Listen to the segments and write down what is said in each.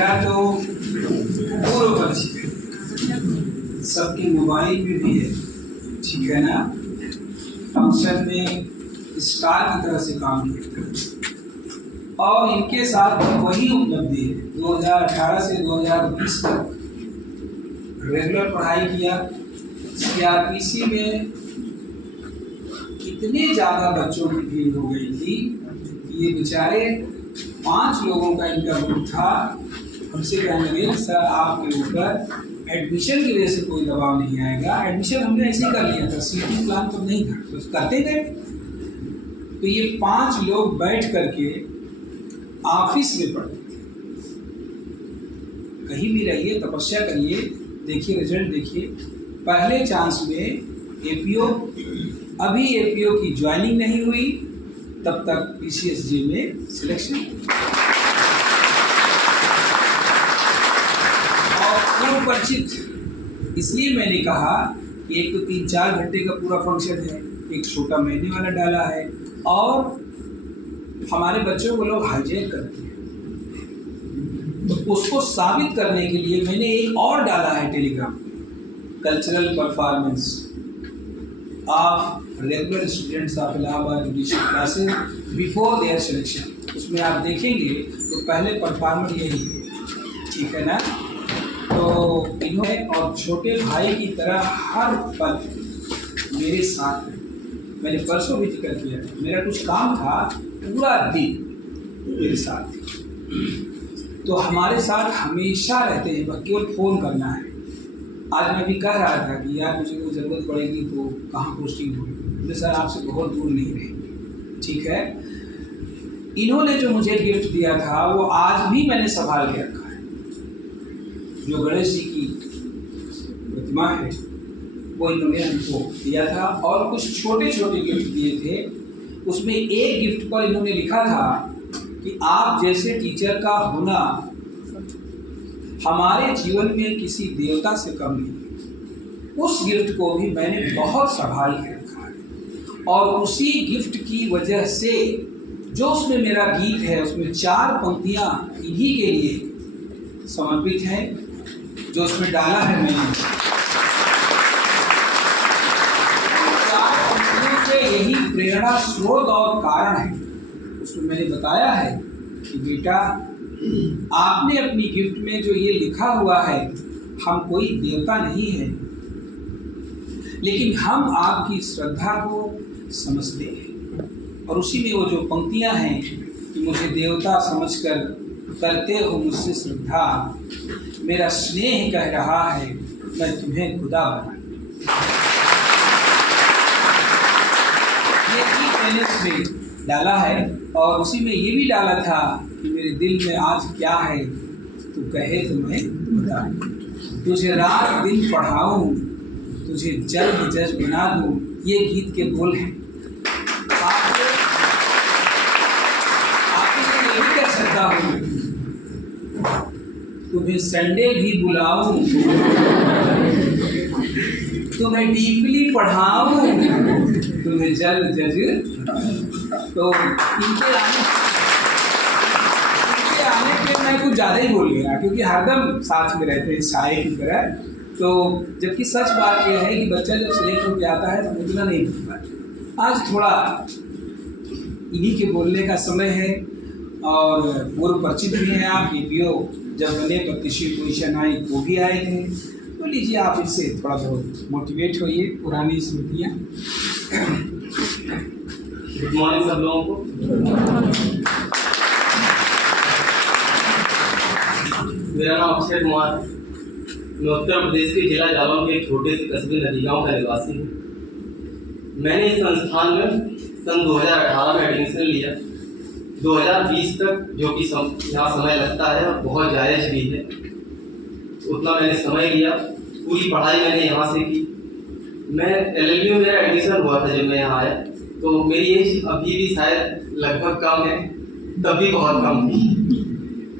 चेहरा तो पूर्व परिचित है, सबके मोबाइल में भी है, ठीक है ना। फंक्शन में स्टार की तरह से काम किया और इनके साथ वही उपलब्धि है। 2018 से 2020 तक रेगुलर पढ़ाई किया। CRPC में इतने ज़्यादा बच्चों की भीड़ हो गई थी कि ये बेचारे 5 लोगों का इनका ग्रुप था। हमसे कहने लगे सर आपके ऊपर एडमिशन की वजह से कोई दबाव नहीं आएगा, एडमिशन हमने ऐसे ही कर लिया था, सीटिंग प्लान तो नहीं था, बस करते गए। तो ये 5 लोग बैठ करके ऑफिस में पढ़ते थे। कहीं भी रहिए, तपस्या करिए, देखिए रिजल्ट देखिए। पहले चांस में APO, अभी APO की ज्वाइनिंग नहीं हुई, तब तक PCSG में सिलेक्शन। और परिचित इसलिए मैंने कहा कि एक तो 3-4 घंटे का पूरा फंक्शन है, एक छोटा महीने वाला डाला है और हमारे बच्चों को लोग हाईजैक करते हैं। तो उसको साबित करने के लिए मैंने एक और डाला है Telegram, cultural performance of regular students of Allahabad judicial classes before their selection. उसमें आप देखेंगे तो पहले परफॉर्मर यही है, ठीक है ना। तो इन्होंने और छोटे भाई की तरह हर पल मेरे साथ है। मैंने परसों भी जिक्र किया था, मेरा कुछ काम था, पूरा दिन मेरे साथ थे। तो हमारे साथ हमेशा रहते हैं, बस केवल फ़ोन करना है। आज मैं भी कह रहा था कि यार मुझे कोई ज़रूरत पड़ेगी तो कहाँ पोस्टिंग होगी, तो सर आपसे बहुत दूर नहीं रहेगी, ठीक है। इन्होंने जो मुझे गिफ्ट दिया था वो आज भी मैंने संभाल के रखा है। जो गणेश जी की प्रतिमा है वो इन्होंने हमको दिया था और कुछ छोटे छोटे गिफ्ट दिए थे। उसमें एक गिफ्ट पर इन्होंने लिखा था कि आप जैसे टीचर का होना हमारे जीवन में किसी देवता से कम नहीं। उस गिफ्ट को भी मैंने बहुत संभाल के रखा है और उसी गिफ्ट की वजह से जो उसमें मेरा गीत है उसमें 4 पंक्तियाँ इन्हीं के लिए समर्पित हैं, जो उसमें डाला है मैंने। 4 पंक्तियों से यही प्रेरणा स्रोत और कारण है। उसमें मैंने बताया है कि बेटा आपने अपनी गिफ्ट में जो ये लिखा हुआ है, हम कोई देवता नहीं है, लेकिन हम आपकी श्रद्धा को समझते हैं। और उसी में वो जो पंक्तियां हैं कि मुझे देवता समझकर करते हो मुझसे श्रद्धा, मेरा स्नेह कह रहा है मैं तुम्हें खुदा बना। ये गीत मैंने उसमें डाला है और उसी में ये भी डाला था कि मेरे दिल में आज क्या है तू कहे तो मैं बता, तुझे रात दिन पढ़ाऊं, तुझे जल्द जज बना दूं। ये गीत के बोल हैं। आपके ये भी कर सकता हूँ, तुम्हें संडे भी बुलाऊं, तुम्हें डीपली पढ़ाऊं, तुम्हें जल्द जज। तो इनके आने पे मैं कुछ ज़्यादा ही बोल गया क्योंकि हरदम साथ में रहते हैं साए की तरह। तो जबकि सच बात यह है कि बच्चा जब सिलेक्ट होकर आता है तो उतना नहीं बोल पाता। आज थोड़ा इन्हीं के बोलने का समय है और पूर्व परिचित भी हैं आप। APO जब बने प्रतिष्ठित पोजीशन आई वो भी आए थे। तो लीजिए आप इससे थोड़ा बहुत मोटिवेट होइए, पुरानी स्मृतियाँ। गुड मॉर्निंग सब लोगों को। मेरा नाम अक्षय कुमार है। मैं उत्तर प्रदेश के जिला जालौन के एक छोटे से कस्बे नदीगांव का निवासी हूँ। मैंने इस संस्थान में सन 2018 में एडमिशन लिया। 2020 तक जो कि यहाँ समय लगता है और बहुत जायज़ भी है, उतना मैंने समय लिया। पूरी पढ़ाई मैंने यहाँ से की। मैं LLB में मेरा एडमिशन हुआ था जब मैं यहाँ आया, तो मेरी एज अभी भी शायद लगभग कम है, तब भी बहुत कम थी।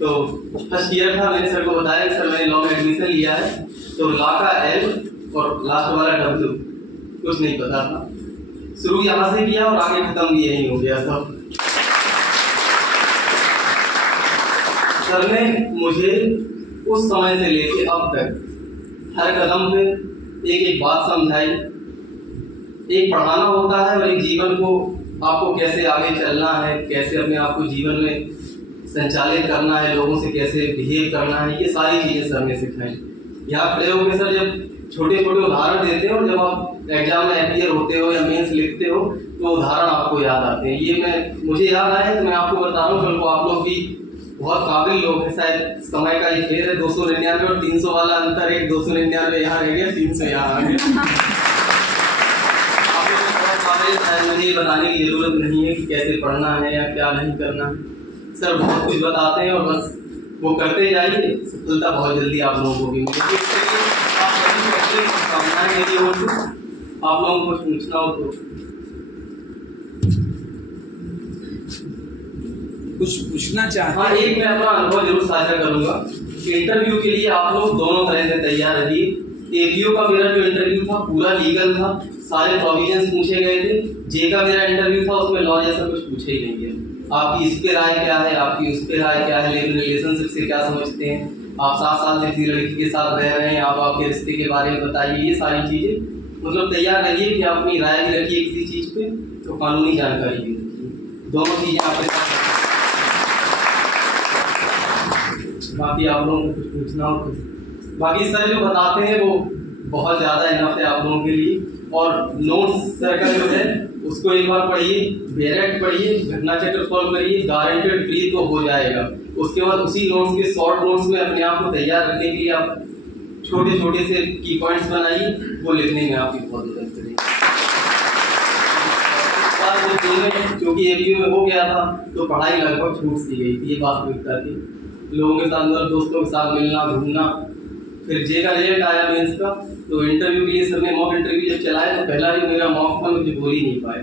तो फर्स्ट ईयर था, मैंने सर को बताया कि सर मैंने लॉ में एडमिशन लिया है। तो लॉ का L और लास्ट वाला W कुछ नहीं पता था। शुरू यहाँ से किया और आगे खत्म भी यहीं हो गया सब। सर ने मुझे उस समय से लेके अब तक हर कदम पे एक एक बात समझाई। एक पढ़ाना होता है और एक जीवन को आपको कैसे आगे चलना है, कैसे अपने आप को जीवन में संचालित करना है, लोगों से कैसे बिहेव करना है, ये सारी चीज़ें सर ने सिखाई। यहाँ खड़े होकर सर जब छोटे छोटे उदाहरण देते हो, जब आप एग्जाम में अपीयर होते हो या मेंस लिखते हो तो उदाहरण आपको याद आते हैं। ये मुझे याद आया तो मैं आपको बता रहा हूँ। कल को आप लोग भी बहुत काबिल लोग हैं, शायद समय का ये खेल है। 299 और 300 वाला अंतर है, 299 यहाँ रह गया, 300 यहाँ आ गया। आप लोग बहुत काबिल, शायद मुझे ये बताने की जरूरत नहीं है कि कैसे पढ़ना है या क्या नहीं करना है। सर बहुत कुछ बताते हैं और बस वो करते जाइए, सफलता बहुत जल्दी आप लोगों को भी मिलेगी। आप लोगों को पूछना हो तो कुछ पूछना चाहते हाँ, एक मैं अपना अनुभव जरूर साझा करूंगा। इंटरव्यू के लिए आप लोग दोनों तरह से तैयार रहिए। एपीओ का मेरा जो इंटरव्यू था पूरा लीगल था, सारे प्रोविजंस पूछे गए थे। जे का मेरा इंटरव्यू था, उसमें लॉ जैसा कुछ पूछे ही नहीं है। आपकी इस पे राय क्या है, आपकी उस पे राय क्या है, लेकिन रिलेशनशिप से क्या समझते हैं, आप 7 साल से किसी लड़की के साथ रह रहे हैं, आप आपके रिश्ते के बारे में बताइए। ये सारी चीज़ें मतलब तैयार रहिए कि आप अपनी राय भी रखिए किसी चीज़ पे, तो कानूनी जानकारी भी रखिए। दोनों चीज़ें आपके साथ। बाकी आप लोगों को कुछ पूछना हो तो बाकी सर जो बताते हैं वो बहुत ज़्यादा इनफ है आप लोगों के लिए। और नोट्स सर का जो है उसको एक बार पढ़िए, डायरेक्ट पढ़िए, घटना चक्र सॉल्व करिए, गारंटेड फ्री तो हो जाएगा। उसके बाद उसी नोट्स के शॉर्ट नोट्स में अपने आप को तैयार रखने के लिए आप छोटे छोटे से की पॉइंट्स बनाइए, वो लिखने में आपकी बहुत मदद करेगी। क्योंकि एपीओ में हो गया था तो पढ़ाई लगभग छूट सी गई थी, ये वास्तविकता थी। लोगों के साथ मतलब दोस्तों के साथ मिलना घूमना। फिर जे का रिजल्ट आया मेंस का, तो इंटरव्यू के लिए सर ने मॉक इंटरव्यू जब चलाया तो पहला जो मेरा मॉक था मुझे बोल ही नहीं पाया।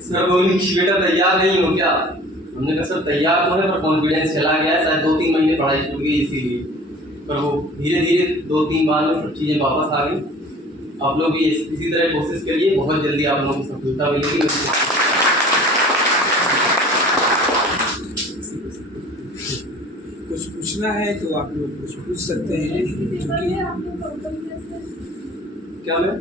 सर बोले कि बेटा तैयार नहीं हो क्या? हमने कहा सर तैयार तो है पर कॉन्फिडेंस चला गया है, शायद 2-3 महीने पढ़ाई छूट गई इसीलिए। पर वो धीरे धीरे 2-3 बार में सब चीज़ें वापस आ गई। आप लोग भी इसी तरह कोशिश करिए, बहुत जल्दी आप लोगों को सफलता मिलेगी। कुछ पूछना है तो आप लोग कुछ पूछ सकते हैं। क्या मैम?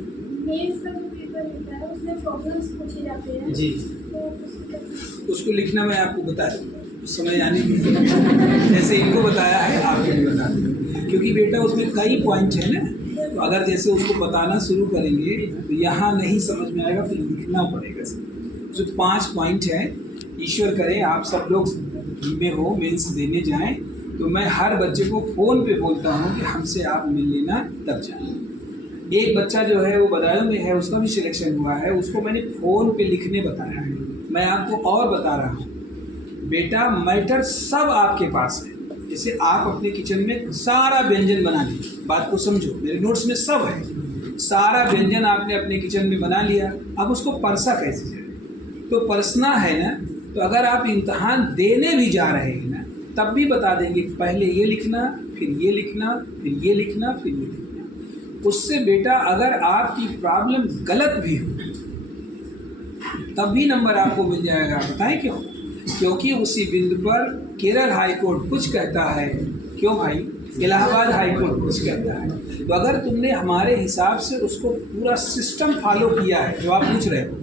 मेंस का जो पेपर होता है उसमें प्रॉब्लम्स पूछे जाते हैं जी, तो उसको लिखना मैं आपको बता दूँगा, उस समय आने की जैसे इनको बताया है आपको भी बता दूँगा, क्योंकि बेटा उसमें कई पॉइंट है ना। तो अगर जैसे उसको बताना शुरू करेंगे तो यहाँ नहीं समझ में आएगा, फिर लिखना पड़ेगा। जो 5 पॉइंट है, ईश्वर करे आप सब लोग में हो, मेंस देने जाएं तो मैं हर बच्चे को फ़ोन पे बोलता हूँ कि हमसे आप मिल लेना तब जाना। एक बच्चा जो है वो बदायूं में है, उसका भी सिलेक्शन हुआ है, उसको मैंने फ़ोन पे लिखने बताया है। मैं आपको और बता रहा हूँ बेटा, मैटर सब आपके पास है। जैसे आप अपने किचन में सारा व्यंजन बना लीजिए, बात को समझो, मेरे नोट्स में सब है। सारा व्यंजन आपने अपने किचन में बना लिया, अब उसको परसा कैसे जाए? तो परसना है ना, तो अगर आप इम्तहान देने भी जा रहे हैं ना तब भी बता देंगे पहले ये लिखना, फिर ये लिखना, फिर ये लिखना, फिर ये लिखना। उससे बेटा अगर आपकी प्रॉब्लम गलत भी हो तब भी नंबर आपको मिल जाएगा। बताएं क्यों? क्योंकि उसी बिंदु पर केरल हाई कोर्ट कुछ कहता है, क्यों भाई? इलाहाबाद हाई कोर्ट कुछ कहता है। तो अगर तुमने हमारे हिसाब से उसको पूरा सिस्टम फॉलो किया है जो आप पूछ रहे हो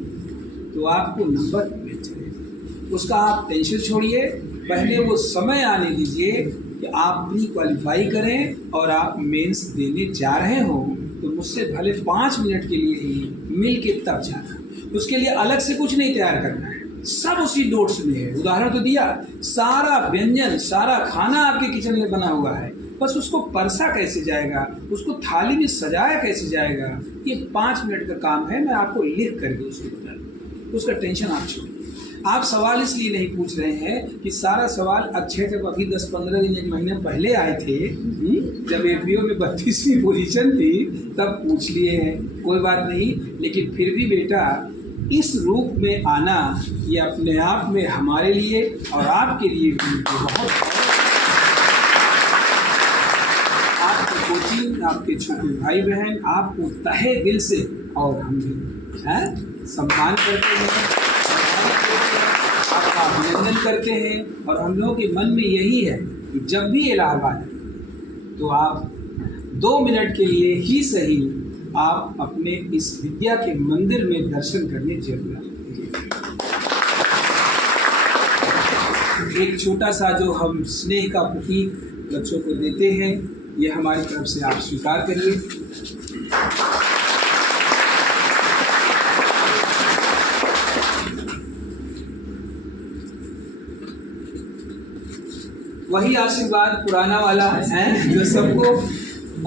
तो आपको नंबर मिल जाएगा। उसका आप टेंशन छोड़िए, पहले वो समय आने दीजिए कि आप प्री क्वालिफाई करें और आप मेंस देने जा रहे हो तो मुझसे भले 5 मिनट के लिए ही मिल के तब जाना। उसके लिए अलग से कुछ नहीं तैयार करना है, सब उसी नोट्स में है। उदाहरण तो दिया, सारा व्यंजन, सारा खाना आपके किचन में बना हुआ है, बस उसको परसा कैसे जाएगा, उसको थाली में सजाया कैसे जाएगा, ये 5 मिनट का काम है। मैं आपको लिख करके उसको बता दूँ, उसका टेंशन आप छोड़िए। आप सवाल इसलिए नहीं पूछ रहे हैं कि सारा सवाल अच्छे जब अभी 10-15 दिन 1 महीने पहले आए थे, जब एपीओ में 32वीं पोजीशन थी तब पूछ लिए हैं, कोई बात नहीं। लेकिन फिर भी बेटा इस रूप में आना ये अपने आप में हमारे लिए और आपके लिए भी बहुत, आपकी कोचिंग, आपके छोटे भाई बहन आपको तहे दिल से और हम भी सम्मान करते हैं। आपका अभिनंदन करते हैं और हम लोगों के मन में यही है कि जब भी इलाहाबाद आए तो आप 2 मिनट के लिए ही सही आप अपने इस विद्या के मंदिर में दर्शन करने जरूर आइए। एक छोटा सा जो हम स्नेह का प्रतीक बच्चों को देते हैं, ये हमारी तरफ से आप स्वीकार करिए। वही आशीर्वाद पुराना वाला है जो सबको,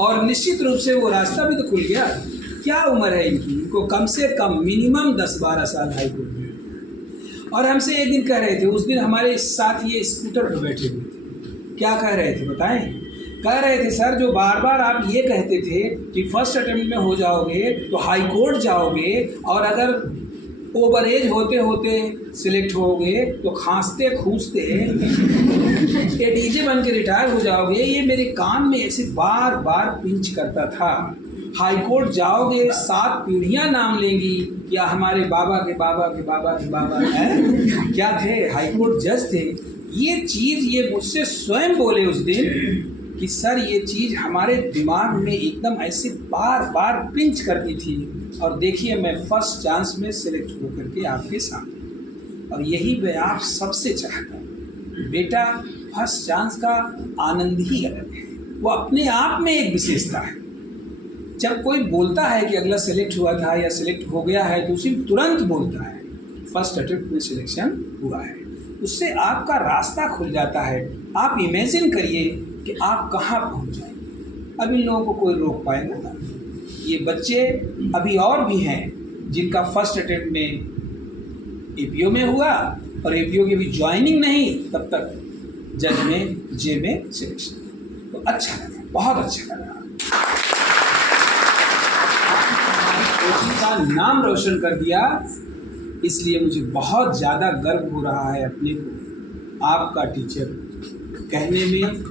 और निश्चित रूप से वो रास्ता भी तो खुल गया। क्या उम्र है इनकी, इनको कम से कम मिनिमम 10-12 साल हाई कोर्ट में, और हमसे एक दिन कह रहे थे, उस दिन हमारे साथ ये स्कूटर पर बैठे हुए थे, क्या कह रहे थे बताएं? कह रहे थे सर जो बार बार आप ये कहते थे कि फर्स्ट अटेम्प्ट में हो जाओगे तो हाई कोर्ट जाओगे, और अगर ओवर एज होते होते सिलेक्ट होगे तो खांसते खूंसते एडीजे बन के रिटायर हो जाओगे। ये मेरे कान में ऐसे बार बार पिंच करता था। हाई कोर्ट जाओगे 7 पीढ़ियां नाम लेंगी, या हमारे बाबा के बाबा के बाबा के बाबा हैं क्या थे, हाई कोर्ट जज थे। ये चीज़ ये मुझसे स्वयं बोले उस दिन कि सर ये चीज़ हमारे दिमाग में एकदम ऐसे बार बार पिंच करती थी, और देखिए मैं फर्स्ट चांस में सिलेक्ट होकर के आपके सामने, और यही मैं आप सबसे चाहता हूँ। बेटा फर्स्ट चांस का आनंद ही अलग है, वो अपने आप में एक विशेषता है। जब कोई बोलता है कि अगला सेलेक्ट हुआ था या सिलेक्ट हो गया है तो उसी तुरंत बोलता है फर्स्ट अटेम्प्ट में सिलेक्शन हुआ है, उससे आपका रास्ता खुल जाता है। आप इमेजिन करिए कि आप कहाँ पहुँच जाएंगे। अब इन लोगों को कोई रोक पाएगा? ये बच्चे अभी और भी हैं जिनका फर्स्ट अटेम्प्ट में एपीओ में हुआ, और एपीओ की भी ज्वाइनिंग नहीं, तब तक जज में जे में सिलेक्शन। तो अच्छा लगा, बहुत अच्छा लगा। का नाम रोशन कर दिया, इसलिए मुझे बहुत ज़्यादा गर्व हो रहा है अपने को आपका टीचर कहने में।